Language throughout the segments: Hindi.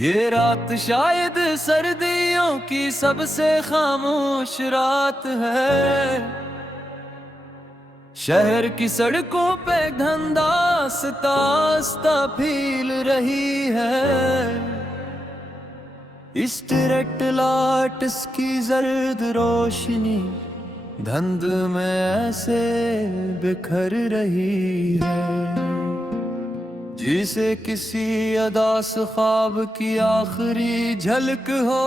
ये रात शायद सर्दियों की सबसे खामोश रात है। शहर की सड़कों पे धंधास्ता फील रही है। स्ट्रीट लाइट्स की जर्द रोशनी धुंध में ऐसे बिखर रही है, जिसे किसी अदास ख्वाब की आखिरी झलक हो।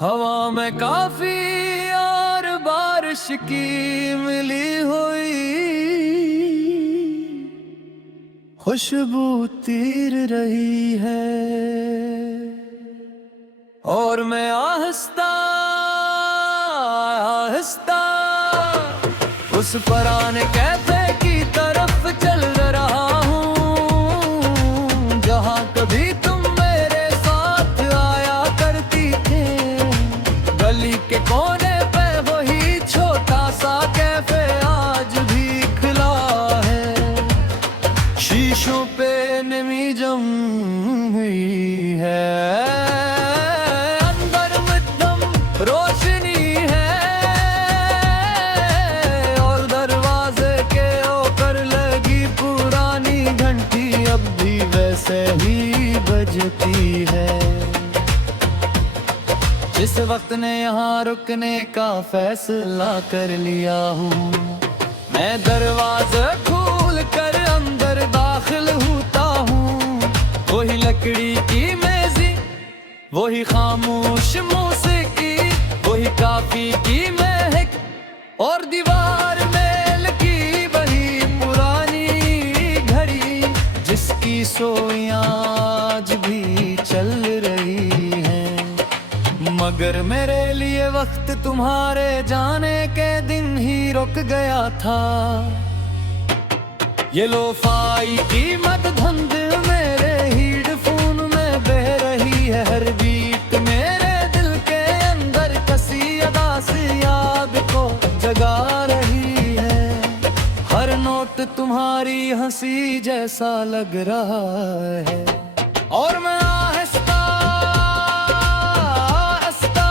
हवा में काफी और बारिश की मिली हुई खुशबू तीर रही है, और मैं आहिस्ता आहिस्ता उस पुराने कैफे की तरफ चल रहा हूँ, जहाँ कभी तुम मेरे साथ आया करती थी। गली के कोने पे वही छोटा सा कैफे आज भी खुला है। शीशों पे नमी जम हुई है, अंदर मध्यम रोशनी है, और दरवाजे के ऊपर लगी पुरानी घंटी अब भी वैसे ही बजती है। जिस वक्त ने यहाँ रुकने का फैसला कर लिया हूँ, मैं दरवाजा खोल कर अंदर दाखिल होता हूँ। वही लकड़ी की मेज़ी, वही खामोश मौसीकी, वही काफी की महक, और दीवार में लगी वही पुरानी घड़ी, जिसकी सोइयां आज भी चल रही हैं। मगर मेरे लिए वक्त तुम्हारे जाने के दिन ही रुक गया था। ये लोफाई की मत धुंध मेरे हेडफोन में बह रही है। हर बीट मेरे दिल के अंदर कसी अदासी याद को जगा रही है। हर नोट तुम्हारी हंसी जैसा लग रहा है, और मैं आहिस्ता आहिस्ता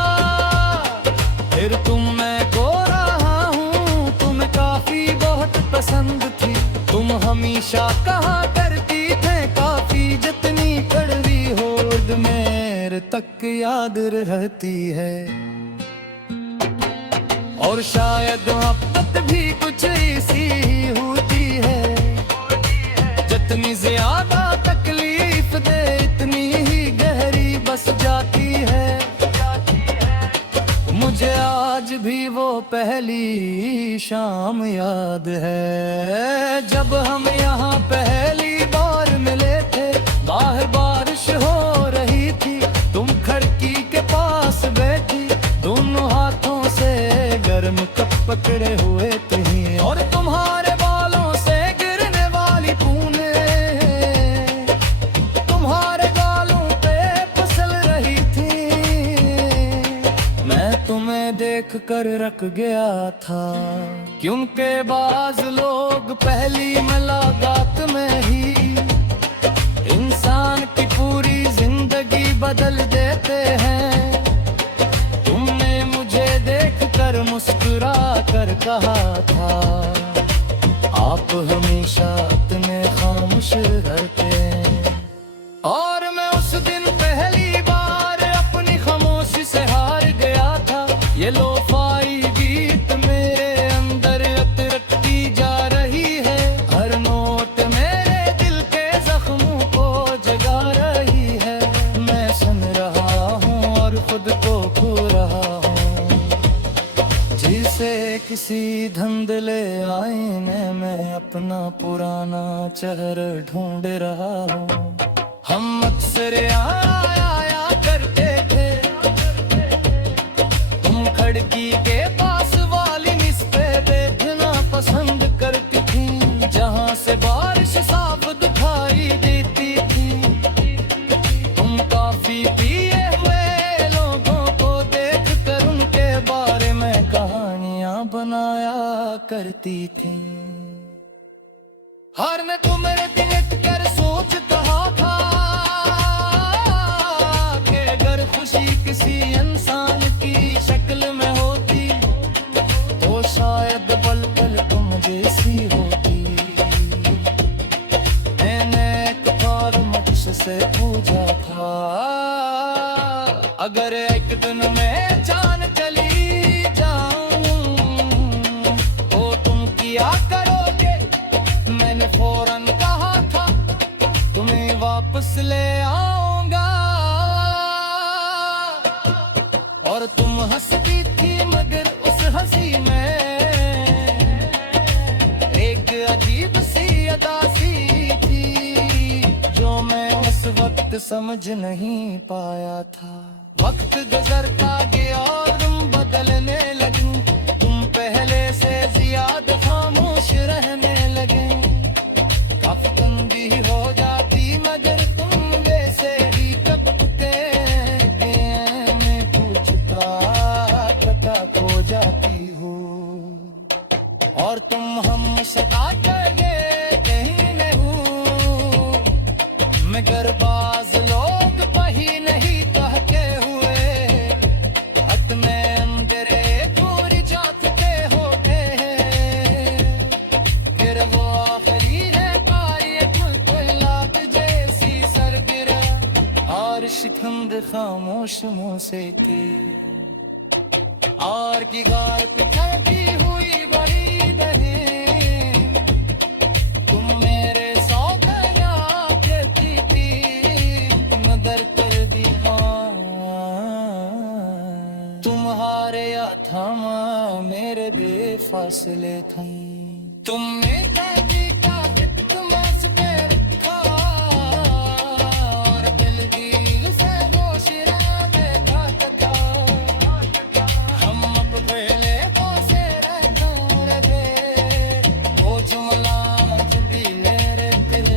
फिर तुम मैं को रहा हूँ। तुम काफी बहुत पसंद थी, तुम हमेशा कहा करती थे काफी जितनी कड़वी होड़ मेरे तक याद रहती है। और शायद मोहब्बत भी कुछ ऐसी ही होती है, जितनी ज्यादा तकलीफ दे इतनी ही गहरी बस जाती है। मुझे आज भी वो पहली शाम याद है, जब हम यहाँ पहली बार मिले थे। बाहर बारिश हो रही थी, तुम खिड़की के पास बैठी, दोनों हाथों से गर्म कप पकड़े हुए थे, और तुम्हारे बालों से गिरने वाली बूंदें तुम्हारे गालों पे फिसल रही थी। मैं तुम्हें देख कर रख गया था, क्योंकि बाज लोग पहली मुलाकात में ही इंसान की पूरी जिंदगी बदल देते हैं। तुमने मुझे देख कर मुस्कुरा कर कहा था, आप हमेशा इतने खामोश रहते हैं। और मैं उस दिन पहली बार अपनी खामोशी से हार गया था। ये लोफाई गीत मेरे अंदर उतरती जा रही है, हर नोट मेरे दिल के जख्मों को जगा रही है। मैं सुन रहा हूँ और खुद को खो रहा हूँ, जिसे किसी धुंधले आईने में अपना पुराना चेहरा ढूंढ रहा हूँ। हम अक्सर आया करते थे, तुम खिड़की के पास वाली निस पे बैठना पसंद करती थी, जहाँ से बारिश साफ दिखाई देती थी। तुम काफी पिए हुए लोगों को देख कर उनके बारे में कहानियां बनाया करती थी। हर मैं तुम्हें दिन कर सोच कहा था, से पूछा था, अगर एक दिन में जान चली जाऊं तो तुम क्या करोगे? मैंने फौरन कहा था तुम्हें वापस ले आऊंगा। और तुम हंसती थी मगर उस हंसी में एक अजीब सी अदा सी थी जो मैं उस वक्त समझ नहीं पाया था। वक्त गुजरता गया और तुम बदलने लगी, तुम पहले से ज्यादा खामोश रहने लगे। काफी गंदी हो जाती मगर तुम वैसे ही कपते मैं पूछता टका खो जाती हो। और तुम हम सता करके कहीं नहीं हूँ मगर बाज लोग वही नहीं कहते हुए अपने अंदर दूर जाते होते हैं। फिर वो आखिरी है लाख जैसी सरगिरा और शिकंद खामोश मुंह से थी और की गार पिछड़ती हुई बड़ी बहन तुम मेरे सौतन्या कहती थी मदर कर दी। हाँ तुम्हारे या थामा मेरे बेफासले थे, तुमने कहती का तुमस पे रखा और दिल दिल से गोशिरा देखा था। हम अब पहले तो से रहते वो जुमला भी मेरे दिल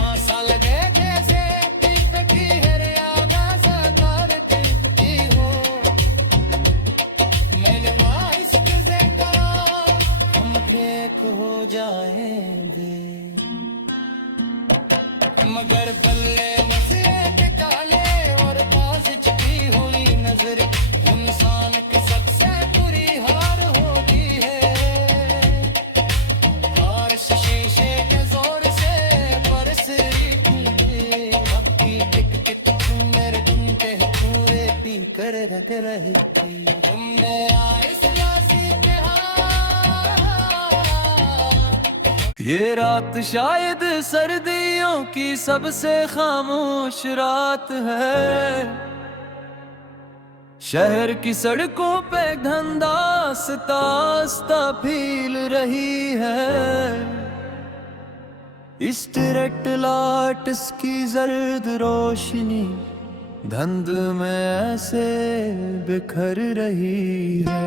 आशा लगे जैसे टिप की है यादा सतार टिपती हो। मैंने माइस से कहा हम एक हो जाएंगे मगर बल्ले मसले के काले और पास छुपी हुई नजर इंसान की सबसे बुरी हार होती है। और शीशे के जोर से बरस रही आपकी टिक टिक मेरे घंटे पूरे पी कर रख रही थी। तुमने आए ये रात शायद सर्दियों की सबसे खामोश रात है। शहर की सड़कों पे धंधास्ता आस्ता फील रही है। स्ट्रीट लाइट्स की जर्द रोशनी धुंध में ऐसे बिखर रही है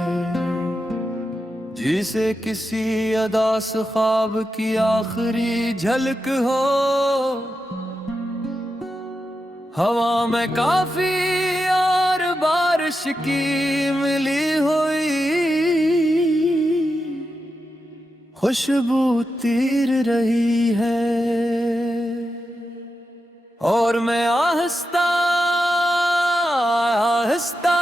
जिसे किसी अदास ख्वाब की आखिरी झलक हो। हवा में काफी और बारिश की मिली हुई खुशबू तीर रही है। और मैं आहिस्ता आहिस्ता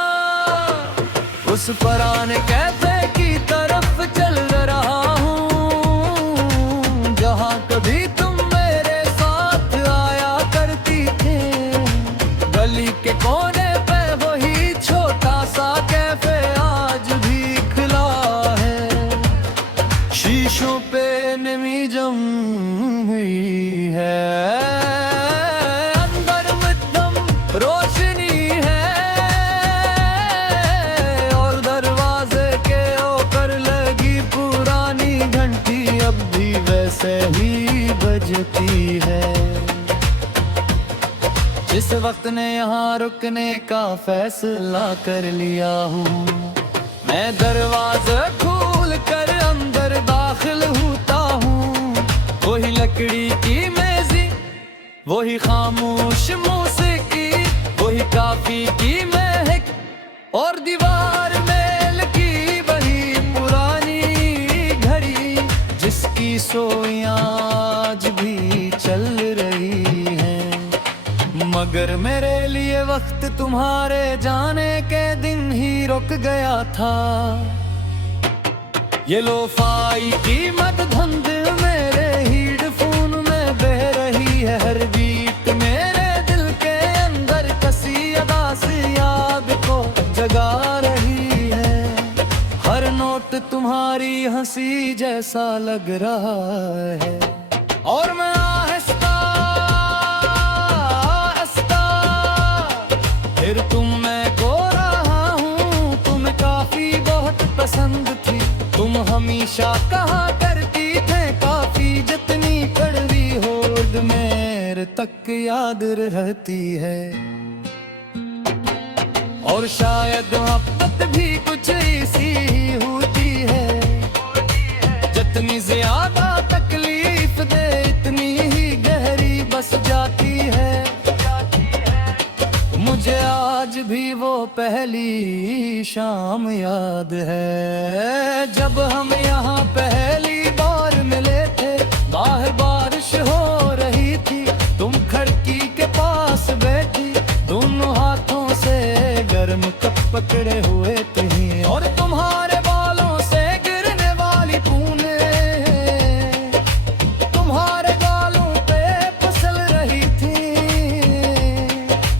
उस पुराने कैफे की तरफ चल रहा हूँ जहाँ कभी तुम मेरे साथ आया करती थी। गली के कोने पे वही छोटा सा कैफे आज भी खुला है। शीशों पे नमी जम हुई है, अंदर मध्यम रोशनी है और दरवाजे के ऊपर लगी पुरानी घंटी अब भी वैसे ही बजती है। जिस वक्त ने यहाँ रुकने का फैसला कर लिया हूँ मैं दरवाजा खोल कर अंदर दाखिल होता हूँ। वही लकड़ी की मेज़ी, वही खामोश मौसीकी, वही काफी की महक और दीवार में लगी वही पुरानी घड़ी जिसकी सोइयां आज भी चल रही हैं। मगर मेरे लिए वक्त तुम्हारे जाने के दिन ही रुक गया था। ये लोफाई कीमत धंध मेरे हीड हंसी जैसा लग रहा है। और मैं आहिस्ता आहिस्ता फिर तुम मैं को रहा हूँ। तुम्हें काफी बहुत पसंद थी, तुम हमेशा कहा करती थे काफी, जितनी कड़वी होड़ मेरे तक याद रहती है। और शायद मोहब्बत भी कुछ ऐसी ही होती है, जितनी ज्यादा तकलीफ दे इतनी ही गहरी बस जाती है। मुझे आज भी वो पहली शाम याद है, जब हम यहाँ पहली बार मिले थे। बाहर बारिश हो रही थी, तुम खिड़की के पास बैठी, दोनों हाथों से गर्म कप पकड़े हुए थे। और तुम्हारे बालों से गिरने वाली बूंदें तुम्हारे गालों पे फिसल रही थी।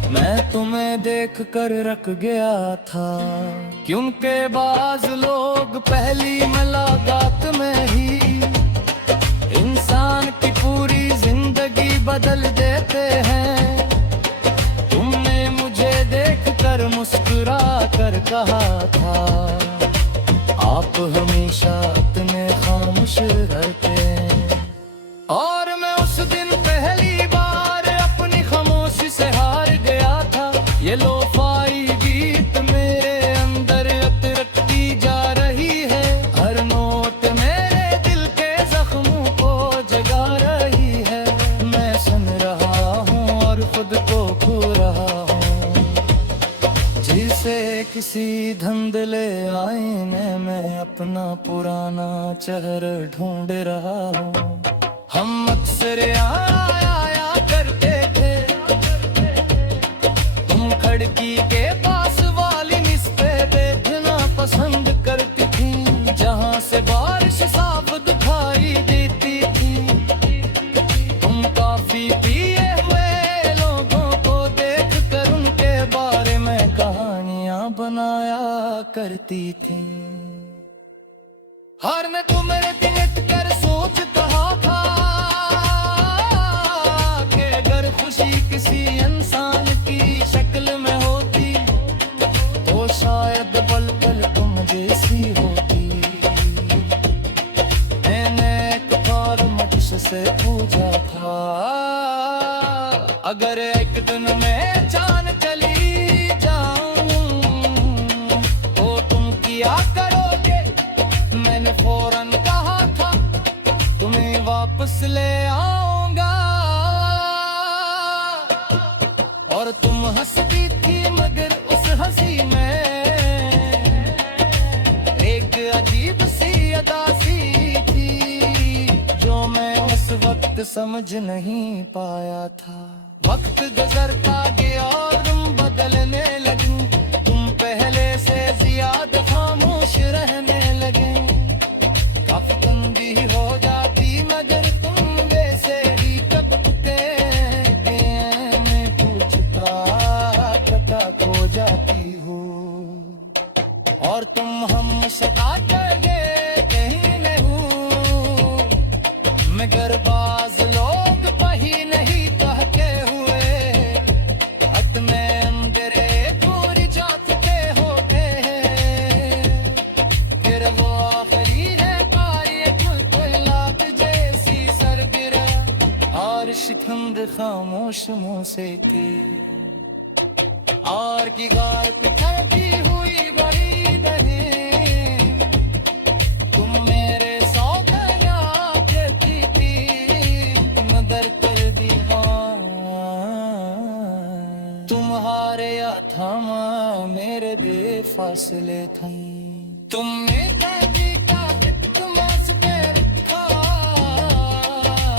मैं तुम्हें देख कर रख गया था, क्योंकि बाज लोग पहली मुलाकात में ही इंसान की पूरी जिंदगी बदल देते हैं। कर मुस्कुरा कर कहा था, आप हमेशा इतने खामोश रहते हैं। और मैं उस दिन पहली बार अपनी खामोशी से हार गया था। ये लोफाई गीत मेरे अंदर अतरती जा रही है, हर नोट मेरे दिल के जख्मों को जगा रही है। मैं सुन रहा हूँ और खुद को खो रहा हूँ, जिसे किसी धुंधले आईने में अपना पुराना चेहरा ढूंढ रहा हूँ। हम अक्सर आया करते थे, तुम खिड़की के पास वाली निस्बे देखना पसंद करती थी, जहाँ से बारिश साफ दिखाई देती थी। तुम काफी पिए हुए लोगों को देख कर उनके बारे में कहानियां बनाया करती थी। हर ने तुम्हें दिनट कर सोच कहा था कि अगर खुशी किसी इंसान की शक्ल में होती तो शायद पल-पल तुम जैसी होती। मैंने एक बार मुझसे पूछा था, अगर एक दिन में जान चली जाऊं तो तुम क्या करोगे? मैंने फौरन कहा था, तुम्हें वापस ले आऊंगा। और तुम हंसती थी, मगर उस हंसी में एक अजीब सी अदा सी थी, जो मैं उस वक्त समझ नहीं पाया था। वक्त गुजरता गया और तुम बदलने लगी, तुम पहले से ज्यादा खामोश रहने लगे। काफी तंगी हो जाती, मगर तुम वैसे ही कपते मैं पूछता पता खो जाती हो। और तुम हम शका कर गए कहीं नहीं, मगर बाज लोग कहीं नहीं कहते हुए अपने अंदर दूर जाते होते हैं। फिर वो आखिरी है कार्य गुलाब जैसी सरगिरा और शिकंद खामोश मुंह से की, और की गार पिछड़ती हुई बड़ी बहन तुम मेरे सौतन्या कहती थी, मगर कर दी तुम्हारे अथामा मेरे बेफासले था। तुमने कहती का तुमस पे रखा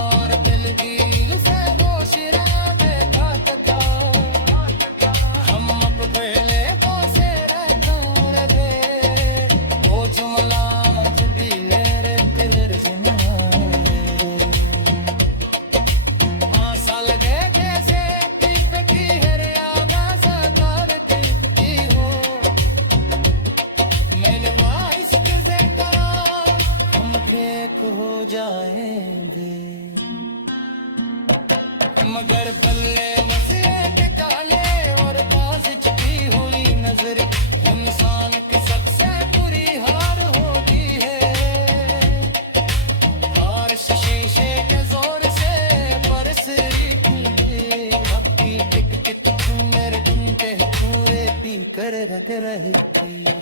और दिल दिल से वो शिरा देखा था। हम अब पहले को से रहता रहे, वो जुमला भी मेरे दिल जिना आशा लगे जैसे टिप की हर आवाज़ तार टिपती हो। मैंने इश्क से मगर पल्ले मसले के काले और पास छिपी हुई नजर इंसान की सबसे बुरी हार होती है। हार शीशे के जोर से बरसरी थी, अब की टिक टिक तू मेरे टूटे पूरे पी कर रख रही थी।